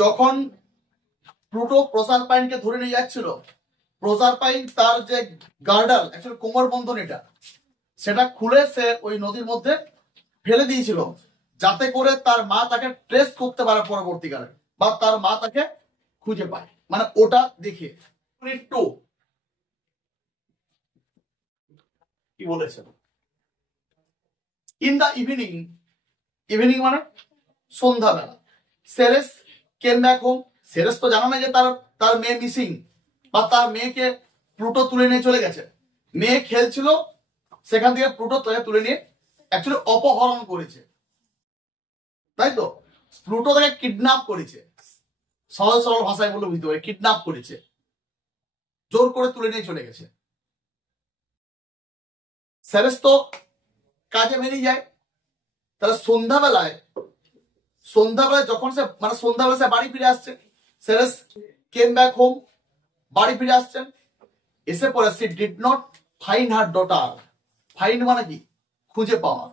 যখন প্লুটো প্রসারপাইনকে ধরে নিয়ে যাচ্ছিল, প্রসারপাইন তার যে গার্ডার, অ্যাকচুয়ালি কোমর বন্ধন, এটা সেটা খুলে সে ওই নদীর মধ্যে ফেলে দিয়েছিল, যাতে করে তার মা তাকে ট্রেস করতে পারে পরবর্তীকালে, বা তার মা তাকে খুঁজে পায়। মানে ওটা দেখে টু কি বলেছে, ইন দা ইভিনিং, ইভিনিং মানে সন্ধ্যাবেলা, Ceres came back home. Ceres তো জানা না যে তার তার মেয়ে মিসিং, বা তার মেয়েকে প্লুটো তুলে নিয়ে চলে গেছে। মেয়ে খেলছিল, সেখান থেকে প্লুটো তুলে নিয়ে অ্যাকচুয়ালি অপহরণ করেছে, তাই তো? প্লুটো তাকে কিডন্যাপ করেছে, সহজ সরল ভাষায় বলে বুঝতে পারে, কিডন্যাপ করেছে, জোর করে তুলে নিয়ে চলে গেছে। সেরেস তো কাজে বেরিয়ে যায়। তাহলে সন্ধ্যাবেলায় যখন সে মানে সন্ধ্যাবেলা সে বাড়ি ফিরে আসছে, সেরেস কেম ব্যাক হোম, বাড়ি ফিরে আসছেন। এসে পরে C did not find her daughter. Find মানে কি? খুঁজে পাওয়া,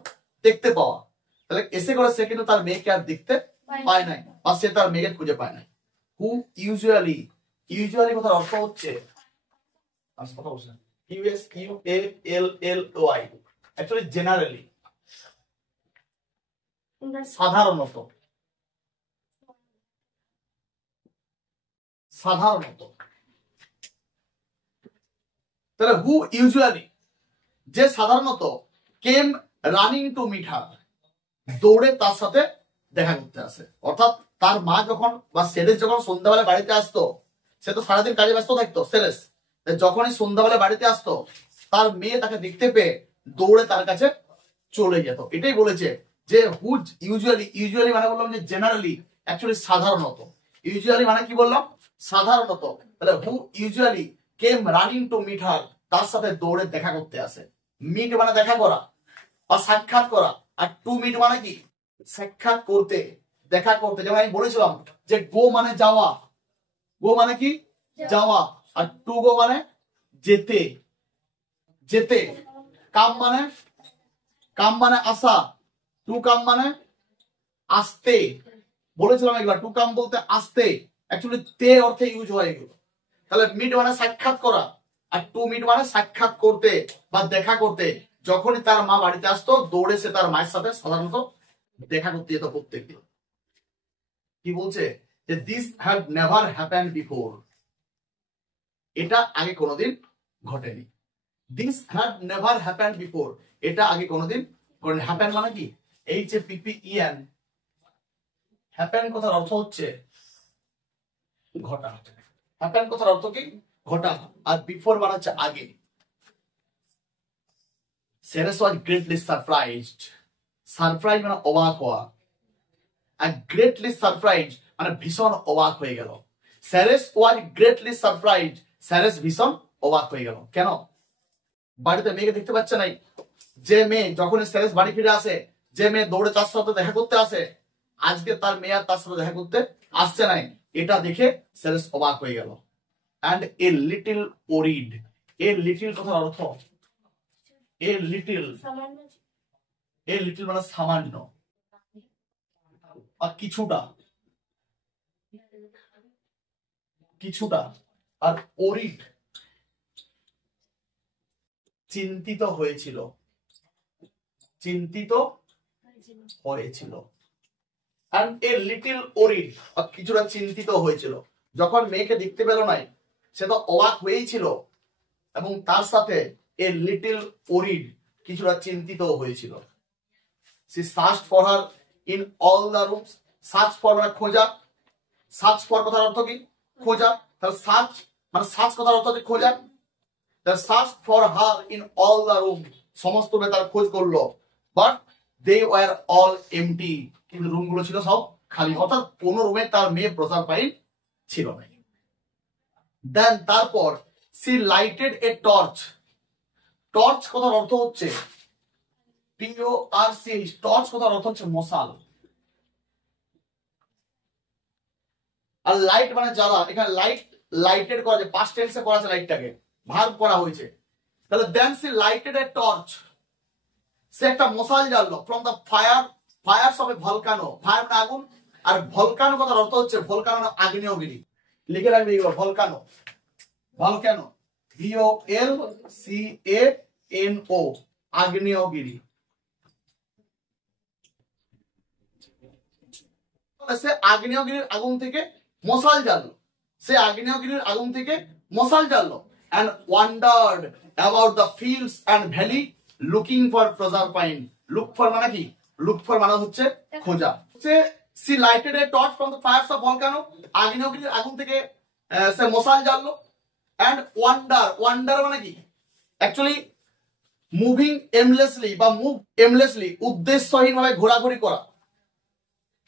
দেখতে পাওয়া। তাহলে এসে করে সে কিন্তু তার মেয়েকে আর দেখতে পায় নাই, বা সে তার মেয়েকে খুঁজে পায় নাই। হু ইউজুয়ালি, ইউজুয়ালি কথার অর্থ হচ্ছে USUALLY, অ্যাকচুয়ালি জেনারেলি, সাধারণত, সাধারণত। তাহলে হু ইউজুয়ালি, যে সাধারণত, came running to meet her, দৌড়ে তার সাথে দেখা করতে আসে। অর্থাৎ তার মা যখন বা সেরেস যখন সন্ধ্যাবেলা বাড়িতে আসতো, সে তো সারাদিন কাজে ব্যস্ত থাকতো সেরেস, যখনই সন্ধ্যাবেলা বাড়িতে আসতো, তার মেয়ে তাকে দেখতে পেয়ে দৌড়ে তার কাছে চলে যেত। এটাই বলেছে যে হু ইউজুয়ালি, ইউজুয়ালি মানে বললাম যে জেনারেলি, অ্যাকচুয়ালি সাধারণত। ইউজুয়ালি মানে কি বললাম? সাধারণত। তাহলে who usually came running to meet her, তার সাথে দৌড়ে দেখা করতে আসে। মিট মানে দেখা করা বা সাক্ষাৎ করা, আর টু মিট মানে কি? সাক্ষাৎ করতে, দেখা করতে। যেমন আমি বলেছিলাম যে গো মানে যাওয়া, গো মানে কি? যাওয়া। আর টু গো মানে যেতে, যেতে। কাম মানে আসা, টু কাম মানে আসতে। বলেছিলাম এগুলা, টু কাম বলতে আসতে, অ্যাকচুয়ালি তে অর্থে ইউজ হয় এগুলো। তাহলে মিট মানে সাক্ষাৎ করা, আর টু মিট মানে সাক্ষাৎ করতে বা দেখা করতে। যখনই তার মা বাড়িতে আসতো, দৌড়ে সে তার মায়ের সাথে সাধারণত দেখা করতে যেত প্রত্যেকদিন। কি বলছে? যে this had never happened before, এটা আগে কোনোদিন ঘটেনি। This had never happened before, এটা আগে কোনোদিন ঘটেনি। হ্যাপেন মানে কি? HAPPEN, হ্যাপেন কথার অর্থ হচ্ছে ঘটা। হ্যাপেন কথার অর্থ কি? ঘটা। আর বিফোর মানে হচ্ছে আগে। সেরেস ওয়াজ গ্রেটলি সারপ্রাইজড। সারপ্রাইজ মানে অবাক হওয়া, আর গ্রেটলি সারপ্রাইজ মানে ভীষণ অবাক হয়ে গেল। সেরেস ওয়াজ গ্রেটলি সারপ্রাইজড, সেরেস ভীষণ অবাক হয়ে গেল। কেন? বাড়িতে মেয়েকে দেখতে পাচ্ছে নাই। যে মেয়ে যখন সেরেস বাড়ি ফিরে আসে, যে মেয়ে দৌড়ে তার সাথে দেখা করতে আসে, আজকে তার মেয়ে আর তার সাথে দেখা করতে আসছে নাই। এটা দেখে সেরেস অবাক হয়ে গেল। and a little worried, a little কথার অর্থ, a little মানে সামান্য আর কিছুটা, কিছুটা। আর worried চিন্তিত হয়েছিল, চিন্তিত হয়েছিল। and a little worried আর কিছুটা চিন্তিত হয়েছিল। যখন মেয়েকে দেখতে পেল নাই, সে তো অবাক হয়েই ছিল, এবং তার সাথে a little worried কিছুটা চিন্তিত হয়েছিল। she searched for her in all the rooms, search for মানে খোঁজা, সার্চ ফর কথার অর্থ কি? খোঁজা। তাহলে সার্চ মানে সার্চ কথার অর্থ হচ্ছে খোঁজা। তাহলে search for her in all the room, সমস্ত রুমে তার খোঁজ করলো, but they were all empty, কিন্তু রুম গুলো ছিল সব খালি। অর্থাৎ কোন রুমে তার মেয়ে প্রসারপাইন ছিল না। দেন তারপর she lighted a torch, torch কথার অর্থ হচ্ছে TORCH, টর্চ কথার অর্থ হচ্ছে মশাল। আর লাইট মানে জ্বালা, এখানে লাইট লাইটেড করা আছে, পাস্ট টেন্সে করা আছে, লাইটটাকে ভার্ব করা হয়েছে। তাহলে দেন সি লাইটেড এ টর্চ, সে একটা মশাল জ্বাললো, ফ্রম দ্য ফায়ার, ফায়ার সবে ভলকানো, ফায়ার মানে আগুন, আর ভলকানো কথার অর্থ হচ্ছে ভলকানো আগ্নেয়গিরি। লিখে রাখবে এগুলো, ভলকানো, ভলকানো, VOLCANO, আগ্নেয়গিরি। সে আগ্নেয়গিরির আগুন থেকে মশাল জ্বাললো, সে আগ্নেয়গিরির আগুন থেকে মশাল জ্বাললো and wondered about the fields and valley looking for Proserpine. Look for মানে কি? Look for মানে হচ্ছে খোঁজা। She lighted a torch from the fires of volcano. আগ্নেয়গিরির আগুন থেকে সে মশাল জ্বাললো and wonder মানে কি? Actually মুভিং এমলেসলি বা মুভ এমলেসলি, উদ্দেশ্যহীন ভাবে ঘোরাঘুরি করা,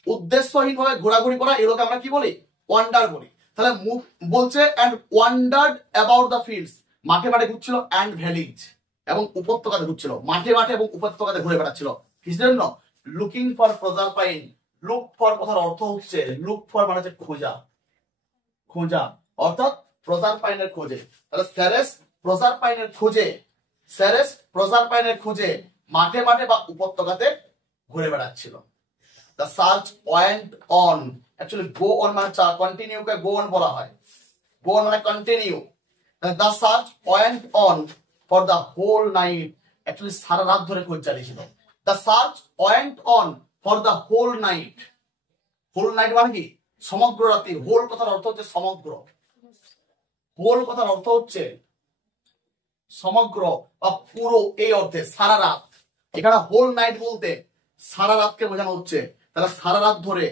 উদ্দেশ্যহীন ভাবে ঘোরাঘুরি করা, এগুলোকে আমরা কি বলি? ওয়ান্ডার বলি। তাহলে মুভ বলছে and wondered about the fields, মাঠে মাঠে ঘুরছিল, and valleys, এবং উপত্যকাতে ঘুরছিল, মাঠে মাঠে এবং উপত্যকাতে ঘুরে বেড়াচ্ছিল। কিসের জন্য? Looking for Proserpine. Look for কথার অর্থ হচ্ছে, লুক ফর মানে হচ্ছে খোঁজা, খোঁজা, অর্থাৎ প্রজারপাইনের খোঁজে। তাহলে স্যারেস প্রজারপাইনের খোঁজে, স্যারেস প্রজারপাইনের খোঁজে মাঠে মাঠে বা উপত্যকাতে ঘুরে বেড়াচ্ছিল। The search went on. Actually go on মানে কন্টিনিউ কে go on বলা হয়, go on মানে continue. The search went on for the whole night. Actually সারা রাত ধরে খোঁজ চালিয়েছিল। The search went on for the whole night. whole night মানে কি? সমগ্র রাতি। whole কথার অর্থ হচ্ছে সমগ্র, whole কথার অর্থ হচ্ছে সমগ্র বা পুরো, এই অর্থে সারা রাত। এখানে হোল নাইট বলতে সারা রাতকে বোঝানো হচ্ছে। তারা সারা রাত ধরে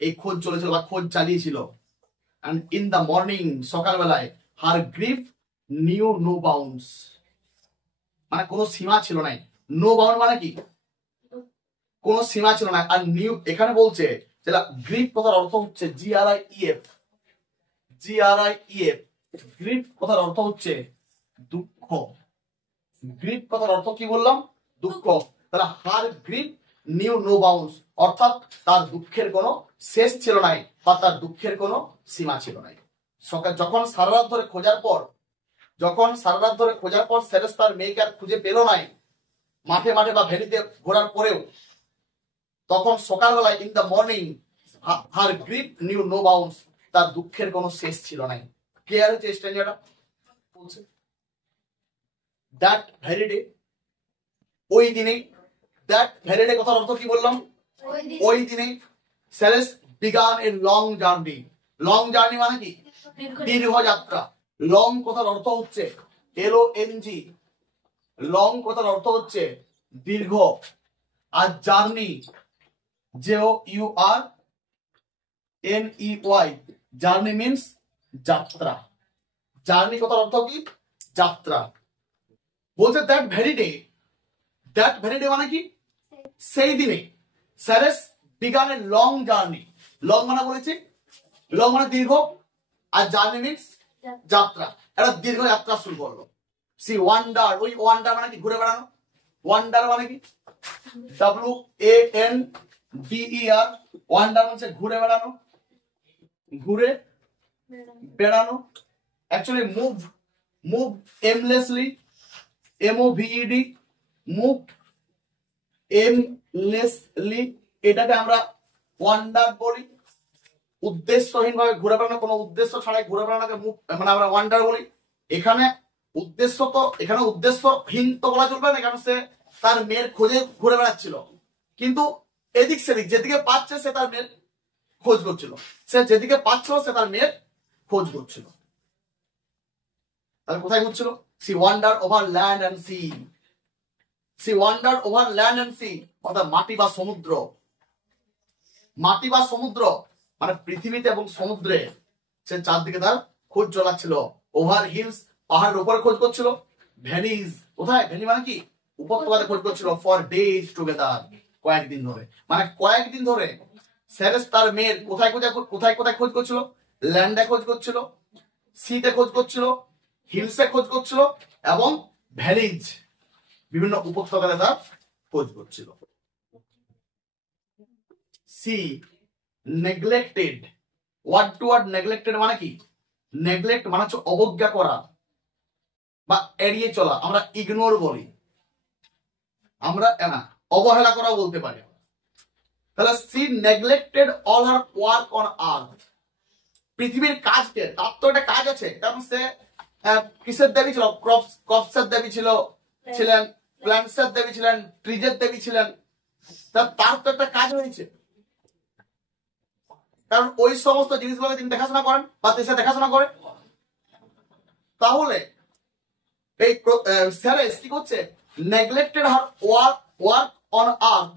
এই খোঁজ চলেছিল বা খোঁজ চালিয়েছিল। and in the morning, সকালবেলায়, her grief knew no bounds, মানে কোনো সীমা ছিল নাই। নো বাউন্ড মানে কি? কোনো সীমা ছিল না। আর নিউ এখানে বলছে যেটা গ্রিফ কথার অর্থ হচ্ছে GRIEF, GRIEF, গ্রিফ কথার অর্থ হচ্ছে দুঃখ। গ্রিফ কথার অর্থ কি বললাম? দুঃখ। তাহলে হার গ্রিফ নিউ নো বাউন্ডস, অর্থাৎ তার দুঃখের কোনো শেষ ছিল নাই বা তার দুঃখের কোনো সীমা ছিল নাই। যখন সারা রাত ধরে খোঁজার পর, যখন সারা রাত ধরে খোঁজার পর সেরেস তার মেয়েকে আর খুঁজে পেল নাই মাঠে মাঠে বা ভ্যালিতে ঘোরার পরেও, তখন সকালবেলায় in the morning her grief knew no bounds, তার দুঃখের কোনো শেষ ছিল নাই। ক্লিয়ার হচ্ছে স্ট্যান্ডার্ডটা? বলছে দ্যাট ভেরি ডে, ওই দিনে। দ্যাট ভেরি ডে কথার অর্থ কি বললাম? ওই দিনে। Ceres began a long journey. Long journey মানে কি? দীর্ঘ যাত্রা। লং কথার অর্থ হচ্ছে LONG, লং কথার অর্থ হচ্ছে দীর্ঘ। আর জার্নি JOURNEY, জার্নি মিন্স যাত্রা। জার্নি কথার অর্থ কি? যাত্রা। বলছে that very day, that very day মানে কি? সেই দিনে। Ceres began a long journey. Long মানে বলেছি, লং মানে দীর্ঘ, আর জার্নি মিন্স যাত্রা। একটা দীর্ঘ যাত্রা শুরু করলো। সি ওয়ান্ডার, ওই ওয়ান্ডার মানে কি? ঘুরে বেড়ানো। ওয়ান্ডার মানে কি? WANDER, ওয়ান্ডার মানে ঘুরে বেড়ানো, ঘুরে বেড়ানো। Actually move, move aimlessly, MOVED, move aimlessly, এটাকে আমরা ওয়ান্ডার বলি। উদ্দেশ্যহীন ভাবে ঘুরে বেড়ানো, কোনো উদ্দেশ্য ছাড়াই ঘুরে বেড়ানোকে মুভ মানে আমরা ওয়ান্ডার বলি। এখানে উদ্দেশ্য তো, এখানে উদ্দেশ্যহীন তো বলা চলবে না, কারণ সে তার মেয়ের খোঁজে ঘুরে বেড়াচ্ছিল, কিন্তু এদিক সেদিক যেদিকে পাচ্ছে সে তার মেয়ের খোঁজ করছিল, সে যেদিকে পাচ্ছিল সে তার মেয়ের খোঁজ করছিল। তাহলে কোথায় ঘুরছিল? She wander over land and sea, she wander over land and sea, অর্থাৎ মাটি বা সমুদ্র। মাটি বা সমুদ্র মানে পৃথিবীতে এবং সমুদ্রে সে চারদিকে তার খোঁজ চালাচ্ছিল। ওভার হিলস, পাহাড়ের উপরে খোঁজ করছিল। ভ্যালিজ, কোথায়? ভ্যালি মানে কি? উপত্যকাতে খোঁজ করছিল। ফর ডেজ টুগেদার, কয়েকদিন ধরে, মানে কয়েকদিন ধরে সেরেস তার মেয়ের কোথায় কোথায় কোথায় কোথায় খোঁজ করছিল? ল্যান্ডে খোঁজ করছিল, সিতে খোঁজ করছিল, হিলসে খোঁজ করছিল, এবং ভ্যালিজ বিভিন্ন উপত্যকাতে তার খোঁজ করছিল। She neglected, word to word neglected মানে কি? নেগলেক্ট মানে হচ্ছে অবজ্ঞা করা বা এড়িয়ে চলা, আমরা ইগনোর বলি, আমরা অবহেলা করা বলতে পারি। তাহলে she neglected all her work on earth, পৃথিবীর কাজকে, তার তো একটা কাজ আছে, কারণ সে কিসের দেবী ছিল, ক্রপসের দেবী ছিলেন, প্ল্যান্টসের দেবী ছিলেন, ট্রিজের দেবী ছিলেন, তার তো একটা কাজ রয়েছে, কারণ ওই সমস্ত জিনিসগুলোকে তিনি দেখাশোনা করেন বা সে দেখাশোনা করে। তাহলে এই সেরেস কি করছে, নেগলেক্টেড হার ওয়ার্ক অন আর্থ,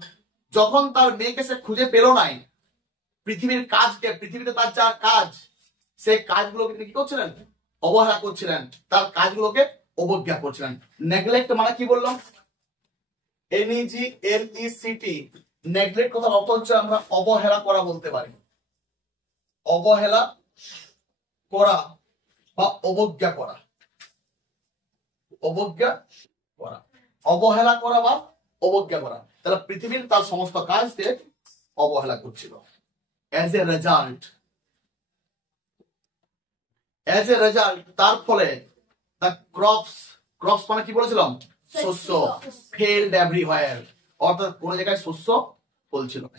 যখন তার মেয়েকে সে খুঁজে পেল নাই, পৃথিবীর কাজকে, পৃথিবীতে তার যা কাজ, সেই কাজগুলোকে তিনি কি করছিলেন, অবহেলা করছিলেন, তার কাজগুলোকে অবজ্ঞা করছিলেন। নেগলেক্ট মানে কি বললাম, NEGLECT, নেগলেক্ট কথার অর্থ হচ্ছে আমরা অবহেলা করা বলতে পারি, অবহেলা করা বা অবজ্ঞা করা, অবজ্ঞা করা, অবহেলা করা বা অবজ্ঞা করা। তাহলে পৃথিবীর তার সমস্ত কাজকে অবহেলা করছিল। অ্যাজ এ রেজাল্ট, তার ফলে দ্য ক্রপস মানে কি বলেছিলাম, শস্য, ফেলড এভরিওয়্যার, অর্থাৎ কোন জায়গায় শস্য ফলছিল না।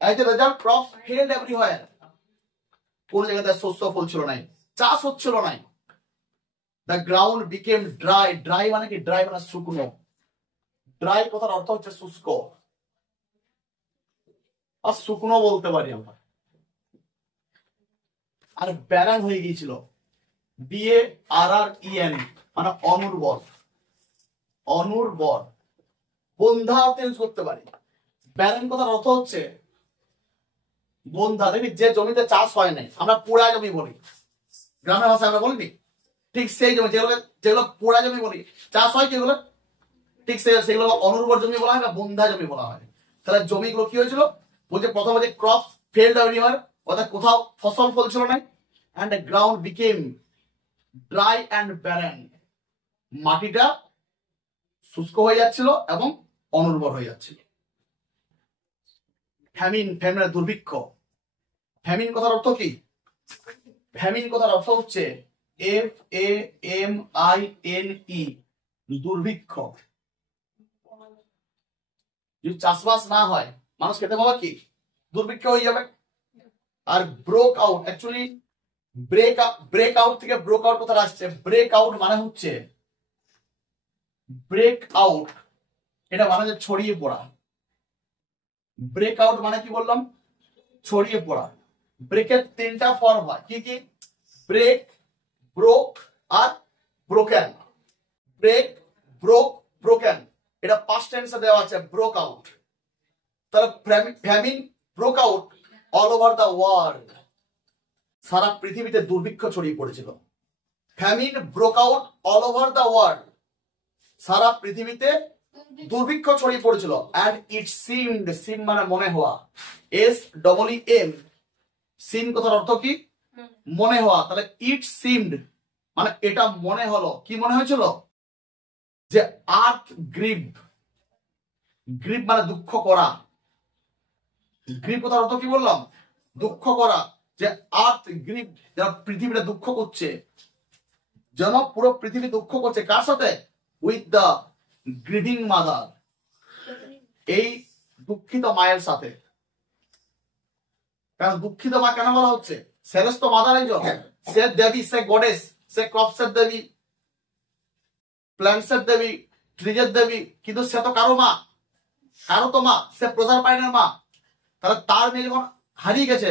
As a result crops failed everywhere, কোন জায়গায় শস্য ফলছিল না, চাষ হচ্ছিল না। দ্য গ্রাউন্ড বিকেম ড্রাই মানে কি, ড্রাই মানে শুকনো, ড্রাই কথার অর্থ হচ্ছে শুষ্ক, আর শুকনো বলতে পারি আমরা। আর ব্যারান হয়ে গিয়েছিল, BARREN মানে অনুর্বর, বন্ধা ইউজ করতে পারি। ব্যারান কথার অর্থ হচ্ছে বন্ধা, দেখবি যে জমিতে চাষ হয় নাই, আমরা পোড়া জমি বলি, গ্রামের ভাষায় আমরা বলিনি, ঠিক সেই জমি যেগুলো পোড়া জমি বলি, চাষ হয় যেগুলো, ঠিক সেগুলো অনুর্বর জমি বলা হয় বা বন্ধা জমি বলা হয়। তাহলে জমিগুলো কি হয়েছিল, বলছে প্রথমে যে ক্রপ ফেলড এভরিওয়্যার, অর্থাৎ কোথাও ফসল ফলছিল না, and the ground became dry and barren, মাটিটা শুষ্ক হয়ে যাচ্ছিল এবং অনুর্বর হয়ে যাচ্ছিল। ফ্যামিন দুর্ভিক্ষ, ফ্যামিন কথার অর্থ কি, ফ্যামিন কথার অর্থ হচ্ছে FAMINE, দুর্ভিক্ষ। যদি চাষবাস না হয়, মানুষ খেতে পাবে কি, দুর্ভিক্ষ হয়ে যাবে। আর broke out, actually break out থেকে ব্রোক আউট কথা আসছে। ব্রেক আউট মানে হচ্ছে, ব্রেক আউট এটা মানে হচ্ছে ছড়িয়ে পড়া। ব্রেক আউট মানে কি বললাম, ছড়িয়ে পড়া। ব্রেকের তিনটা ফর্ম হয়, কি কি, ব্রেক, ব্রোক আর ব্রোকেন। ব্রেক, ব্রোক, ব্রোকেন, এটা পাস্ট টেন্সে দেওয়া আছে, ব্রোক আউট। তাহলে famine broke out all over the world, সারা পৃথিবীতে দুর্ভিক্ষ ছড়িয়ে পড়েছিল। Famine broke out all over the world, সারা পৃথিবীতে দুর্ভিক্ষ ছড়িয়ে পড়েছিল। এন্ড ইট সিমড, সিম মানে মনে হওয়া, SEEM, সিম কথার অর্থ কি, মনে হওয়া। তাহলে ইট সিমড মানে এটা মনে হলো, কি মনে হয়েছিল, যে আর্থ গ্রিভ মানে দুঃখ করা, গ্রিভ কথার অর্থ কি বললাম, দুঃখ করা, যে আর্থ গ্রিভ, যেন পৃথিবীটা দুঃখ করছে, যেন পুরো পৃথিবী দুঃখ করছে, কার সাথে, উইথ দ্য গ্রিভিং মাদার, এই দুঃখিত মায়ের সাথে। কারণ দুঃখিত মা কেন বলা হচ্ছে, সেরেস তো মাদার একজন, সে দেবী, সে গডেস, সে ক্রপসের দেবী, প্ল্যান্টসের দেবী, ট্রিজের দেবী, কিন্তু সে তো কারো মা, কারো তো মা, সে প্রজারপাইনের মা। তাহলে তার মেয়ে যখন হারিয়ে গেছে,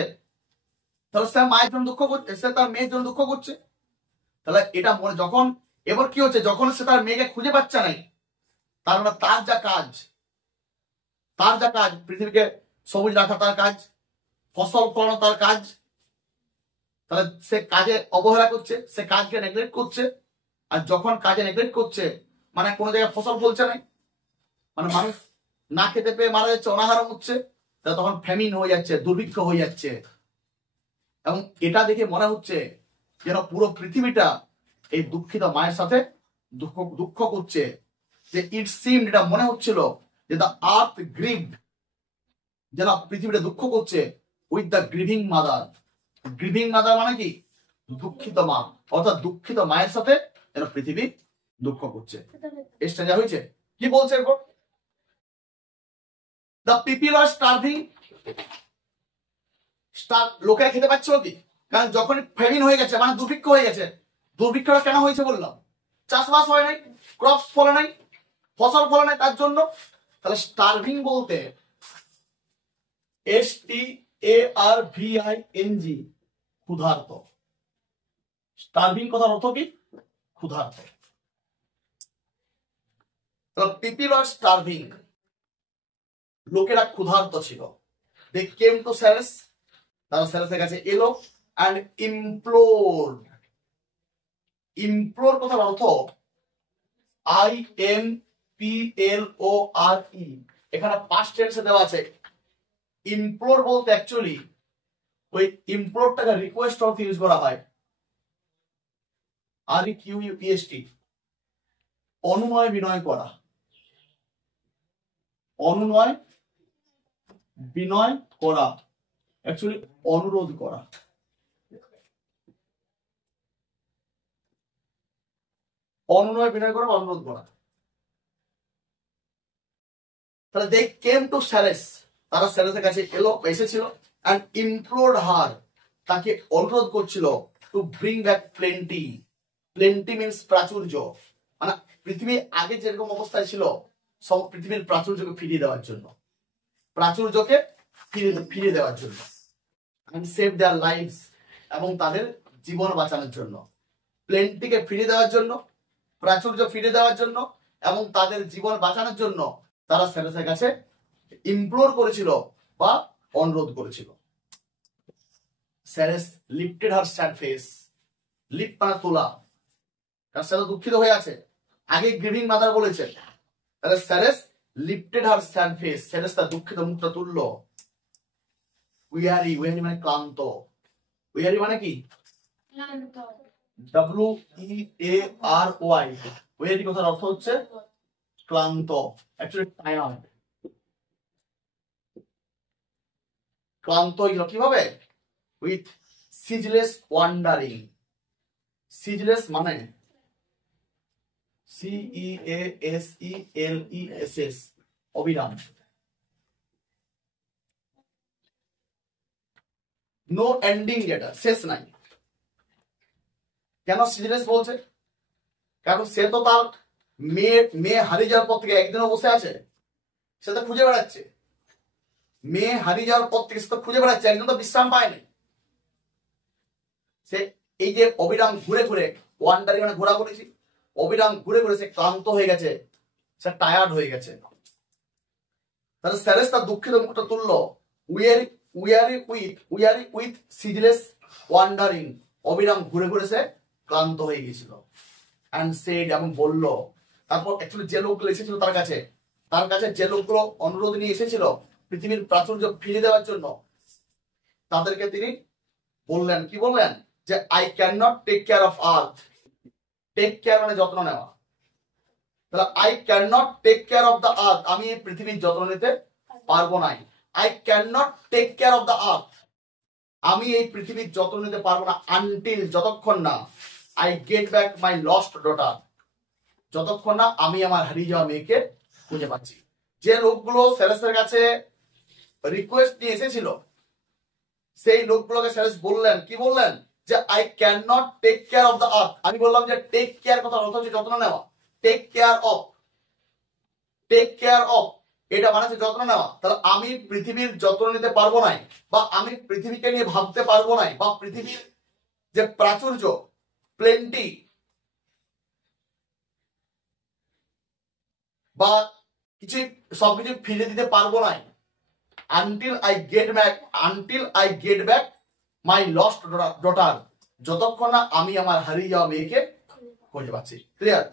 তাহলে সে মায়ের জন্য দুঃখ করছে, সে তার মেয়ের জন্য দুঃখ করছে। তাহলে এটা মনে, যখন এবার কি হচ্ছে, যখন সে তার মেয়েকে খুঁজে পাচ্ছে নাই, তার মানে তার যা কাজ, পৃথিবীকে সবুজ রাখা তার কাজ, ফসল ফলানো তার কাজ, তাহলে সে কাজে অবহেলা করছে, সে কাজকে নেগলেক্ট করছে। আর যখন কাজে নেগলেক্ট করছে, মানে কোনো জায়গায় ফসল ফলছে নাই, মানে মানুষ না খেতে পেয়ে মারা যাচ্ছে, অনাহারম হচ্ছে, তখন ফ্যামিন হয়ে যাচ্ছে, দুর্ভিক্ষ হয়ে যাচ্ছে। এবং এটা দেখে মনে হচ্ছে যেন পুরো পৃথিবীটা এই দুঃখিত মায়ের সাথে দুঃখ করছে। যে ইট সিমড, এটা মনে হচ্ছিল যে দ্য আর্থ গ্রিভ, যেন পৃথিবীটা দুঃখ করছে, with the grieving mother. Grieving mother মানে কি, দুঃখিত মা, অর্থাৎ দুঃখিত মায়ের সাথে যেন পৃথিবী দুঃখ করছে। এসটা যা হয়েছে, কি বলছে এরপর, দ্য পিপল আর স্টার্ভিং, লোকেরা খেতে পাচ্ছিল কি? কারণ যখন ফেমিন হয়ে গেছে মানে দুর্ভিক্ষ হয়ে গেছে। দুর্ভিক্ষটা কেন হয়েছে বললাম? চাষবাস হয় নাই, ক্রপস ফলে নাই, ফসল ফলে নাই, তার জন্য। তাহলে স্টার্ভিং বলতে STARVING, ক্ষুধার্ত। স্টার্ভিং কথার অর্থ কি? ক্ষুধার্ত। পিপল আর স্টার্ভিং, লোকেরা ক্ষুধার্ত ছিল। দে কেম টু সেরেস, তারা সেরেসের কাছে এলো অ্যান্ড ইমপ্লোর। ইমপ্লোর কথার অর্থ IMPLORE, এখানে পাস্ট টেন্সে দেওয়া আছে। ইমপ্লোর বলতে অ্যাকচুয়ালি ওই ইমপ্লোরটাকে রিকোয়েস্ট অর্থে ইউজ করা হয়, REQUEST, অনুনয় বিনয় করা। অনুনয় বিনয় করা, অ্যাকচুয়ালি অনুরোধ করা। অনুনয় বিনয় করা, অনুরোধ করা। তাহলে দে কেম টু স্যারেস, তারা স্যারেসের কাছে এসেছিল and implored her, তাকে অনুরোধ করছিল to bring back plenty. Plenty means প্রাচুর্য, মানে পৃথিবী আগে যেরকম অবস্থায় ছিল সব পৃথিবীর প্রাচুর্যকে ফিরিয়ে দেওয়ার জন্য, প্রাচুর্যকে ফিরিয়ে দেওয়ার জন্য। and save their lives, এবং তাদের জীবন বাঁচানোর জন্য। প্লেন্টিকে ফিরিয়ে দেওয়ার জন্য, প্রাচুর্য ফিরিয়ে দেওয়ার জন্য এবং তাদের জীবন বাঁচানোর জন্য তারা সেরেসের কাছে ইমপ্লোর করেছিল বা অনুরোধ করেছিল। সেরেস লিফটেড হার স্যাড ফেস, লিফট মানে তোলা, কারণ সে তো দুঃখিত হয়ে আছে, আগে গ্রিভিং মাদার বলেছে। তাহলে সেরেস লিফটেড হার স্যাড ফেস, সেরেস তার দুঃখিত মুখটা তুললো। উইয়ারি, উইয়ারি মানে ক্লান্ত। উইয়ারি মানে কি? WEARY, উইয়ারি কথার অর্থ হচ্ছে ক্লান্ত, অ্যাকচুয়ালি টায়ার্ড। ক্লান্ত হইল কিভাবে? With ceaseless wandering. সিজলেস মানে CEASELESS, অবিরাম। নো এন্ডিং, যেটা শেষ নাই। কেন সিজলেস বলছে? কারণ সে তো তার মেয়ে হারিয়ে যাওয়ার পর থেকে একদিনও বসে আছে, সে তো খুঁজে বেড়াচ্ছে। মেয়ে হারিয়ে যাওয়ার পর থেকে সে তো খুঁজে বেড়াচ্ছে, একদিন তো বিশ্রাম পায়নি। সে এই যে অবিরাম ঘুরে ঘুরে, ওয়ান্ডারিং মানে ঘোরা করেছি, অবিরাম ঘুরে ঘুরে সে ক্লান্ত হয়ে গেছে, সে টায়ার্ড হয়ে গেছে। তাহলে সেরেস তার দুঃখিত মুখটা তুললো। উইয়ারি উইথ সিজলেস ওয়ান্ডারিং, অবিরাম ঘুরে ঘুরে সে ক্লান্ত হয়ে গেছিল। অ্যান্ড সেড, এবং বলল। তারপর অ্যাকচুয়ালি যে লোকগুলো এসেছিল তার কাছে যে লোকগুলো অনুরোধ নিয়ে এসেছিল পৃথিবীর প্রাচুর্য ফিরিয়ে দেওয়ার জন্য, তাদেরকে তিনি বললেন, কি বললেন? যে I can not take care of earth. Take care মানে যত্ন নেওয়া। তাহলে I can not take care of the earth, আমি এই পৃথিবীর যত্ন নিতে পারবো না। I can not take care of the earth, আমি এই পৃথিবীর যত্ন নিতে পারবো না। আনটিল, যতক্ষণ না I get back my lost daughter, যতক্ষণ না আমি আমার হারিয়ে যাওয়া মেয়েকে খুঁজে পাচ্ছি। যে লোকগুলো সেরেসের কাছে রিকোয়েস্ট নিয়ে এসেছিল সেই লোকগুলোকে সেরেস বললেন, কি বললেন? যে I can not take care of the earth. আমি বললাম যে টেক কেয়ার কথা অর্থ হচ্ছে যত্ন নেওয়া। Take care of, take care of, এটা মানে হচ্ছে যত্ন নেওয়া। তাহলে আমি পৃথিবীর যত্ন নিতে পারবো নাই, বা আমি পৃথিবীকে নিয়ে ভাবতে পারবো নাই, বা পৃথিবীর যে প্রাচুর্য, প্লেন্টি, বা কিছু সবকিছু ফিরে দিতে পারবো নাই। Until I get back my lost daughter, যতক্ষণ না আমি আমার হারিয়ে যাওয়া মেয়েকে খুঁজে পাচ্ছি। ক্লিয়ার?